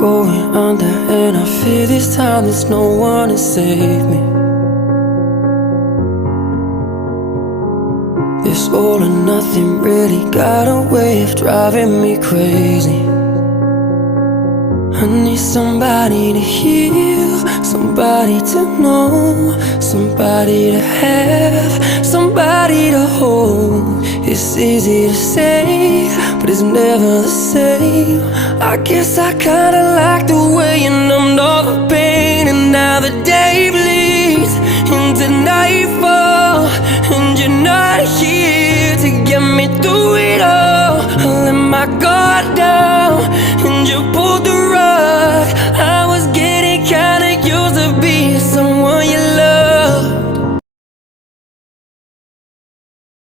going under, and I fear this time there's no one to save me. This all or nothing really got a way of driving me crazy. I need somebody to heal, somebody to know, somebody to have, somebody to hold. It's easy to say, but it's never the same. I guess I kinda like the way you numbed all the pain, and now the day bleeds into nightfall, and you're not here to get me through it all. I let my guard down, and you pulled the rug.